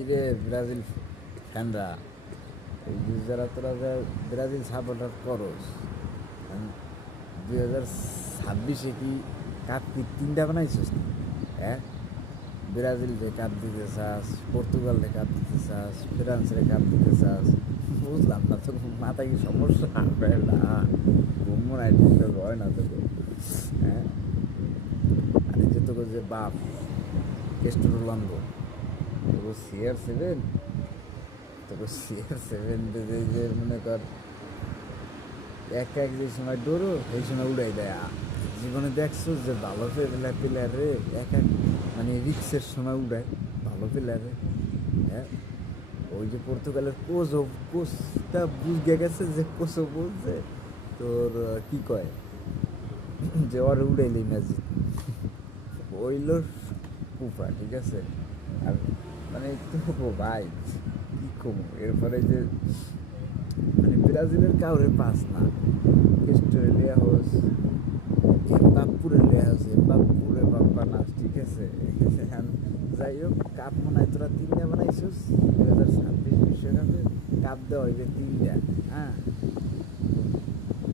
কিরে ব্রাজিল ফ্যানরা, এই যে যারা তোরা যা ব্রাজিল সাপোর্টার করস, 2026 কি কাপ কি তিনটা বানাইছিস না? হ্যাঁ, ব্রাজিল রে কাপ দিতে চাস, পর্তুগাল রে কাপ দিতে চাস, ফ্রান্স রে কাপ দিতে চাস, বুঝলাম না তো, মাথায় কি সমস্যা হবে না? ঘুম নাই, ঠিক হয় না তোকে? হ্যাঁ, আর এই যে তোকে যে বাপ ক্রিস্টিয়ানো রোনালদো, তোকে CR7, তোকে CR7 যে মনে কর এক এক যে সময় ডোরো এই সময় উড়াই দেয়। জীবনে দেখছো যে ভালো প্লেয়ারে এক এক মানে রিক্সের সময় উড়ায় ভালো প্লেয়ারে? হ্যাঁ, ওই যে পর্তুগালের কোচটা বুঝে গেছে যে কোচও বলছে তোর কি কয় যে ওরে উড়াইলেই ম্যাচ ওইল কুফা, ঠিক আছে? আর মানে তো ভাই কি কমো এরপরে যে মানে ব্রাজিলের কাউরে পাস না, অস্ট্রেলিয়া হোস, এমবাপ্পুরে বাপ্পা নাচ, ঠিক আছে? এখন যাই হোক, কাপ মনে হয় তোরা তিনটা বানাইছিস 2026 বিশ্বকাপে, কাপ দেওয়া হইবে তিনটা। হ্যাঁ,